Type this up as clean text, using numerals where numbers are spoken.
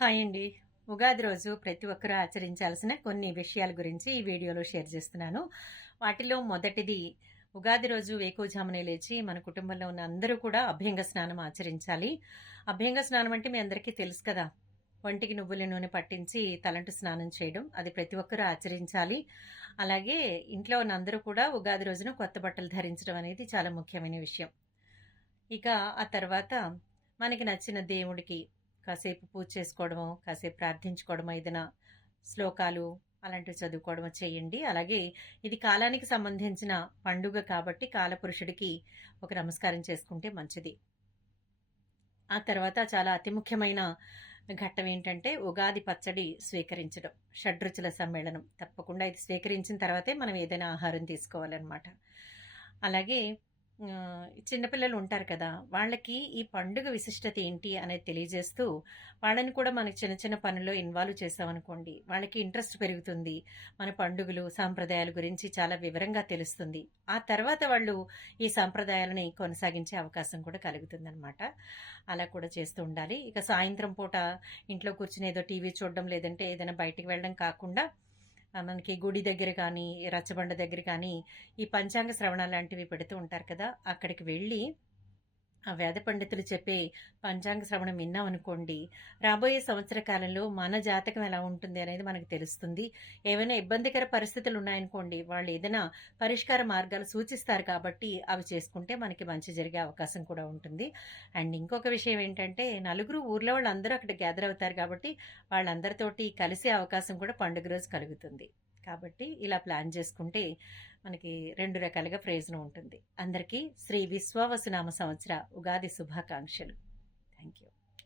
Hi అండి. ఉగాది రోజు ప్రతి ఒక్కరూ ఆచరించాల్సిన కొన్ని విషయాల గురించి ఈ వీడియోలో షేర్ చేస్తున్నాను. వాటిలో మొదటిది, ఉగాది రోజు వేకువజామునే లేచి మన కుటుంబంలో ఉన్న అందరూ కూడా అభ్యంగ స్నానం ఆచరించాలి. అభ్యంగ స్నానం అంటే మీ అందరికీ తెలుసు కదా! ఒంటికి నువ్వుల నూనె పట్టించి తలంటు స్నానం చేయడం. అది ప్రతి ఒక్కరూ ఆచరించాలి. అలాగే ఇంట్లో ఉన్న అందరూ కూడా ఉగాది రోజున కొత్త బట్టలు ధరించడం అనేది చాలా ముఖ్యమైన విషయం. ఇక ఆ తర్వాత మనకి నచ్చిన దేవుడికి కాసేపు పూజ చేసుకోవడమో, కాసేపు ప్రార్థించుకోవడమో, ఏదైనా శ్లోకాలు అలాంటివి చదువుకోవడమో చేయండి. అలాగే ఇది కాలానికి సంబంధించిన పండుగ కాబట్టి కాలపురుషుడికి ఒక నమస్కారం చేసుకుంటే మంచిది. ఆ తర్వాత చాలా అతి ముఖ్యమైన ఘట్టం ఏంటంటే ఉగాది పచ్చడి స్వీకరించడం. షడ్రుచుల సమ్మేళనం. తప్పకుండా ఇది స్వీకరించిన తర్వాతే మనం ఏదైనా ఆహారం తీసుకోవాలన్నమాట. అలాగే చిన్నపిల్లలు ఉంటారు కదా! వాళ్ళకి ఈ పండుగ విశిష్టత ఏంటి అనేది తెలియజేస్తూ, వాళ్ళని కూడా మనకి చిన్న చిన్న పనుల్లో ఇన్వాల్వ్ చేసామనుకోండి, వాళ్ళకి ఇంట్రెస్ట్ పెరుగుతుంది. మన పండుగలు, సాంప్రదాయాల గురించి చాలా వివరంగా తెలుస్తుంది. ఆ తర్వాత వాళ్ళు ఈ సాంప్రదాయాలని కొనసాగించే అవకాశం కూడా కలుగుతుందనమాట. అలా కూడా చేస్తూ ఉండాలి. ఇక సాయంత్రం పూట ఇంట్లో కూర్చొని ఏదో టీవీ చూడడం, లేదంటే ఏదైనా బయటికి వెళ్ళడం కాకుండా మనకి గుడి దగ్గర కానీ, రచ్చబండ దగ్గర కానీ ఈ పంచాంగ శ్రవణాలు లాంటివి పెడుతూ ఉంటారు కదా! అక్కడికి వెళ్ళి ఆ వేద పండితులు చెప్పే పంచాంగ శ్రవణం విన్నామనుకోండి, రాబోయే సంవత్సర కాలంలో మన జాతకం ఎలా ఉంటుంది అనేది మనకు తెలుస్తుంది. ఏవైనా ఇబ్బందికర పరిస్థితులు ఉన్నాయనుకోండి, వాళ్ళు ఏదైనా పరిష్కార మార్గాలు సూచిస్తారు కాబట్టి అవి చేసుకుంటే మనకి మంచి జరిగే అవకాశం కూడా ఉంటుంది. అండ్ ఇంకొక విషయం ఏంటంటే, నలుగురు ఊర్లో వాళ్ళందరూ అక్కడ గ్యాదర్ అవుతారు కాబట్టి వాళ్ళందరితోటి కలిసే అవకాశం కూడా పండుగ రోజు కలుగుతుంది. కాబట్టి ఇలా ప్లాన్ చేసుకుంటే మనకి 2 రకాలుగా ప్రయోజనం ఉంటుంది. అందరికీ శ్రీ విశ్వావసునామ సంవత్సర ఉగాది శుభాకాంక్షలు. Thank you.